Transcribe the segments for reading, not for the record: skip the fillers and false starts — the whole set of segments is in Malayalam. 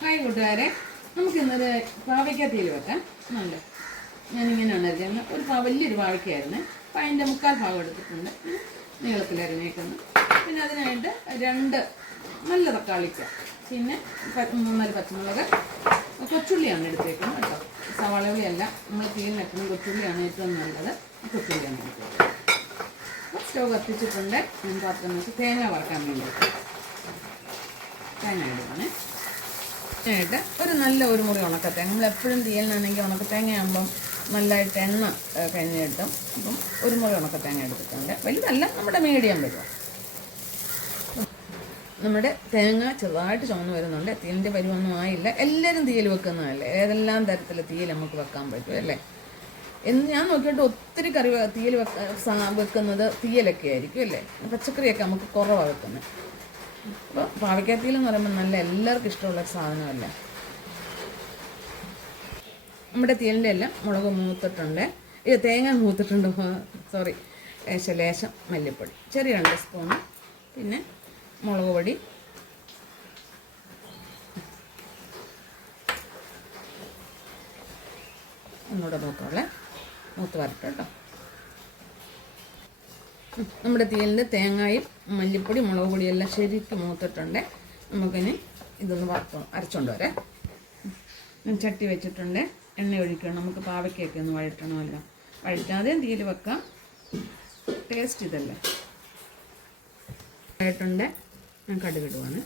ഹായ് കൂട്ടുകാരെ, നമുക്കിന്നൊരു പാവയ്ക്ക തീയൽ വെക്കാം. നല്ല ഞാനിങ്ങനെയാണ് അരിഞ്ഞത്. വലിയൊരു പാവയ്ക്കായിരുന്നു. അപ്പം അതിൻ്റെ മുക്കാൽ ഭാഗം എടുത്തിട്ടുണ്ട്, നീളത്തിൽ അരിഞ്ഞേക്കുന്നു. പിന്നെ അതിനായിട്ട് 2 നല്ല തക്കാളിക്ക, പിന്നെ 3-4 പച്ചമുളക്, കൊച്ചുള്ളിയാണ് എടുത്തേക്കുന്നത് കേട്ടോ. സവാളയുള്ളിയല്ല, നമ്മൾ തീയലിന് വെക്കുന്നത് കൊച്ചുള്ളിയാണ് ഏറ്റവും നല്ലത്. കൊച്ചുള്ളിയാണ് എടുത്തേക്കുന്നത്. അപ്പോൾ സ്റ്റവ് കത്തിച്ചിട്ടുണ്ട്. ഞാൻ പാത്രം വെച്ച് തേങ്ങ വറക്കാൻ വേണ്ടി തേങ്ങ ഇടുവാണ്. ആയിട്ട് ഒരു മുറി ഉണക്കത്തേങ്ങ. നമ്മളെപ്പോഴും തീയലിനാണെങ്കിൽ ഉണക്കത്തേങ്ങ ആകുമ്പം നല്ലതായിട്ട് എണ്ണ കഴിഞ്ഞ് കിട്ടും. അപ്പം ഒരു മുറി ഉണക്കത്തേങ്ങ എടുത്തിട്ടുണ്ട്. വലുതല്ല, നമ്മുടെ മീഡിയം വരുക. നമ്മുടെ തേങ്ങ ചെറുതായിട്ട് ചുമന്ന് വരുന്നുണ്ട്. തീയലിൻ്റെ പരുവൊന്നും ആയില്ല. എല്ലാവരും തീയൽ വെക്കുന്നതല്ലേ, ഏതെല്ലാം തരത്തിൽ തീയൽ നമുക്ക് വെക്കാൻ പറ്റും അല്ലേ. ഞാൻ നോക്കിയിട്ട് ഒത്തിരി തീയൽ വെക്കുന്നത് തീയലൊക്കെ ആയിരിക്കും അല്ലേ. പച്ചക്കറിയൊക്കെ നമുക്ക് കുറവാണ് വെക്കുന്നത്. അപ്പോൾ പാവയ്ക്കാത്തീൽ എന്ന് പറയുമ്പോൾ നല്ല എല്ലാവർക്കും ഇഷ്ടമുള്ളൊരു സാധനമല്ലേ. നമ്മുടെ തീയലിൻ്റെ എല്ലാം മുളക് മൂത്തിട്ടുണ്ട്, തേങ്ങ മൂത്തിട്ടുണ്ട്, സോറി. ലേശം മല്ലിപ്പൊടി, ചെറിയ 2 സ്പൂണ്, പിന്നെ മുളക് പൊടി, ഒന്നുകൂടെ മൂത്ത് വരട്ടെ കേട്ടോ. നമ്മുടെ തീയലിൻ്റെ തേങ്ങയും മല്ലിപ്പൊടി മുളക് പൊടിയെല്ലാം ശരിക്കും മൂത്തിട്ടുണ്ട്. നമുക്കിനി ഇതൊന്ന് അരച്ചുകൊണ്ട് വരാം. ചട്ടി വെച്ചിട്ടുണ്ട്, എണ്ണ ഒഴിക്കണം. നമുക്ക് പാവയ്ക്കൊക്കെ ഒന്ന് വഴറ്റണമല്ലോ. വഴറ്റാതെയും തീയൽ വെക്കാം, ടേസ്റ്റ് ഇതല്ലേ. ആയിട്ടുണ്ട്. ഞാൻ കടുകിടുവാണ്.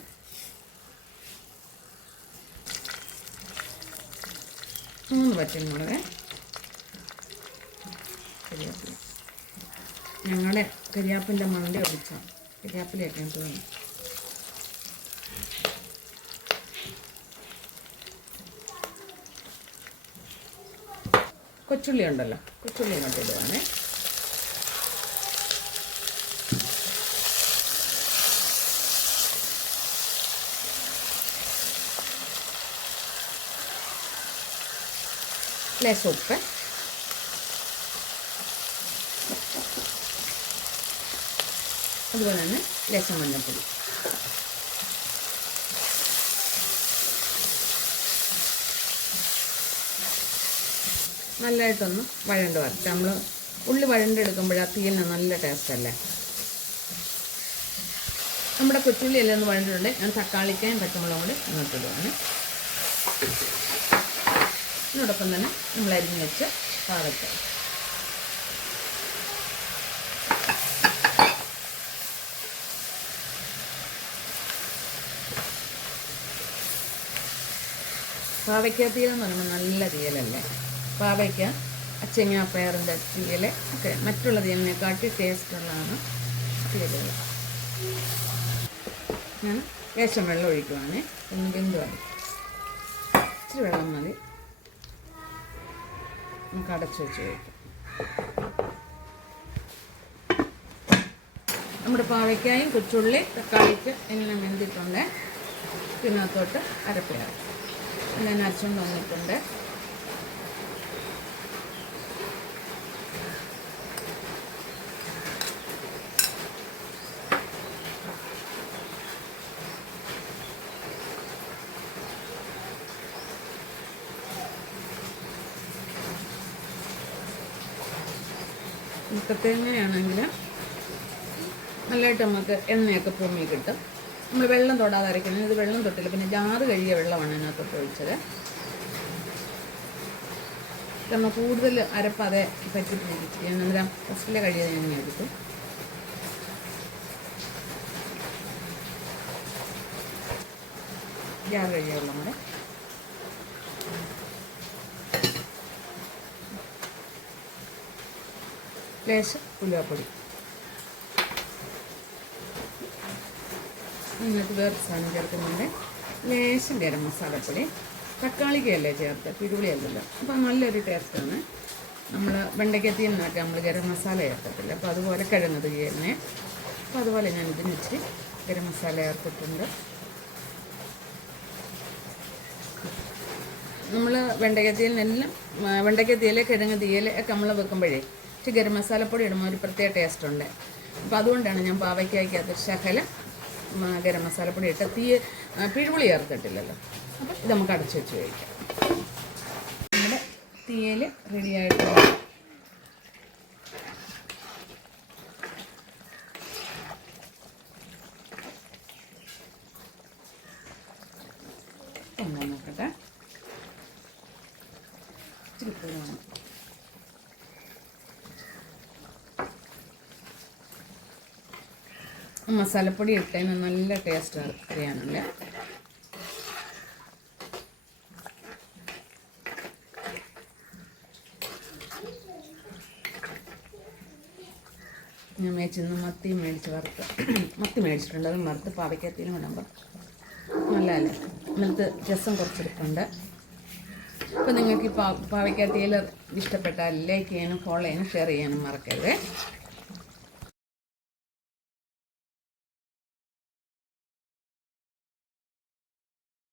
മൂന്ന് പച്ചമുളക്, കരിയാപ്പില. ഞങ്ങളുടെ കരിയാപ്പിൻ്റെ മണ്ട ഒഴിച്ച കരിയാപ്പിലയൊക്കെ തോന്നി. കൊച്ചുള്ളി ഉണ്ടല്ലോ, കൊച്ചുള്ളി ഇങ്ങോട്ട് ഇടുവാണേ. ലേശം ഉപ്പ്, അതുപോലെ തന്നെ ലേശം മഞ്ഞൾപ്പൊടി. നല്ലതായിട്ടൊന്ന് വഴണ്ട് വരട്ടെ. നമ്മൾ ഉള്ളി വഴണ്ടെടുക്കുമ്പോഴാ തീയലിന് നല്ല ടേസ്റ്റ് അല്ലേ. നമ്മുടെ കൊച്ചുള്ളി എല്ലാം ഒന്ന് വഴണ്ടിട്ടുണ്ട്. ഞാൻ തക്കാളിക്കായും പച്ചമുളകും കൂടി ഇങ്ങോട്ടിടുവാണ്. ഇതിനോടൊപ്പം തന്നെ നമ്മൾ അരിഞ്ഞ് വെച്ച് പാവയ്ക്ക, പാവയ്ക്ക തീയൽ എന്ന് പറയുമ്പോൾ നല്ല തീയലല്ലേ. പാവയ്ക്ക, അച്ചങ്ങ പയറിൻ്റെ തീയൽ ഒക്കെ മറ്റുള്ള തീയലിനെക്കാട്ടി ടേസ്റ്റുള്ളതാണ് തീയലുകൾ. ഞാൻ ലേശം വെള്ളം ഒഴിക്കുവാണ്. എന്തുവാണ്, ഇച്ചിരി വെള്ളം മതി. നമുക്ക് അടച്ചു വെച്ച് കഴിക്കാം. നമ്മുടെ പാവയ്ക്കായും കൊച്ചുള്ളി തക്കാളിക്ക് എല്ലാം വെന്തിട്ടുണ്ട്. ഇതിനകത്തോട്ട് അരപ്പിടാം. എല്ലാം അരച്ചുകൊണ്ട് വന്നിട്ടുണ്ട്. മുക്കത്തേങ്ങയാണെങ്കിൽ നല്ലതായിട്ട് നമുക്ക് എണ്ണയൊക്കെ പൊങ്ങി കിട്ടും. നമ്മൾ വെള്ളം തൊടാതെ അരയ്ക്കുന്നത്. ഇത് വെള്ളം തൊട്ടില്ല, പിന്നെ ജാറ് കഴുകിയ വെള്ളമാണ് അതിനകത്തൊട്ട് ഒഴിച്ചത്. കാരണം കൂടുതൽ അരപ്പാതെ പറ്റിപ്പിടിക്കും. അന്നേരം ഫസ്റ്റിലെ കഴിയത് ഞാൻ എടുത്തു. ജാറ് കഴുകിയ വെള്ളം കൂടെ, ലേശം ഉലുവാപ്പൊടി, നിങ്ങൾക്ക് വേറെ സാധനം ചേർക്കുന്നുണ്ട്. ലേശം ഗരം മസാലപ്പൊടി. തക്കാളിക്കല്ലേ ചേർത്ത്, പിഴുളിയല്ലല്ലോ. അപ്പോൾ നല്ലൊരു ടേസ്റ്റാണ്. നമ്മൾ വെണ്ടയ്ക്കത്തീനൊക്കെ നമ്മൾ ഗരം മസാല ചേർക്കത്തില്ല. അപ്പോൾ അതുപോലെ കിഴങ്ങ് തീയലിനെ, അപ്പോൾ അതുപോലെ ഞാൻ ഇതിന് ഇച്ചിരി ഗരം മസാല ചേർത്തിട്ടുണ്ട്. നമ്മൾ വെണ്ടയ്ക്ക തീയൽ കിഴങ്ങ് തീയൽ ഒക്കെ നമ്മൾ വെക്കുമ്പോഴേ ഇച്ചിരി ഗരം മസാലപ്പൊടി ഇടുമ്പോൾ ഒരു പ്രത്യേക ടേസ്റ്റുണ്ട്. അപ്പോൾ അതുകൊണ്ടാണ് ഞാൻ പാവയ്ക്കായ്ക്കകത്ത് ശകലം ഗരം മസാലപ്പൊടി ഇട്ട് പിഴുപുളി ചേർത്തിട്ടില്ലല്ലോ. അപ്പം ഇത് നമുക്ക് അടച്ചു വെച്ച് കഴിക്കാം. നമ്മുടെ തീയൽ റെഡി ആയിട്ടുണ്ട്. എന്താ നോക്കട്ടെ, ഇച്ചിരി കൂടുതലാണ്. മസാലപ്പൊടി ഇട്ടതിന് നല്ല ടേസ്റ്റ് അറിയാനുണ്ട്. ഞാൻ മേടിച്ചിരുന്നു മത്തി മേടിച്ചിട്ടുണ്ട്. അത് വറുത്ത് പാവയ്ക്കത്തിലും ഇടുമ്പോൾ നല്ലതല്ലേ. എന്നിട്ട് രസം കുറച്ചെടുക്കുന്നുണ്ട്. അപ്പോൾ നിങ്ങൾക്ക് ഈ പാവയ്ക്കത്തിയിൽ ഇഷ്ടപ്പെട്ടാൽ ലൈക്ക് ചെയ്യാനും ഫോളോ ചെയ്യാനും ഷെയർ ചെയ്യാനും മറക്കരുത്.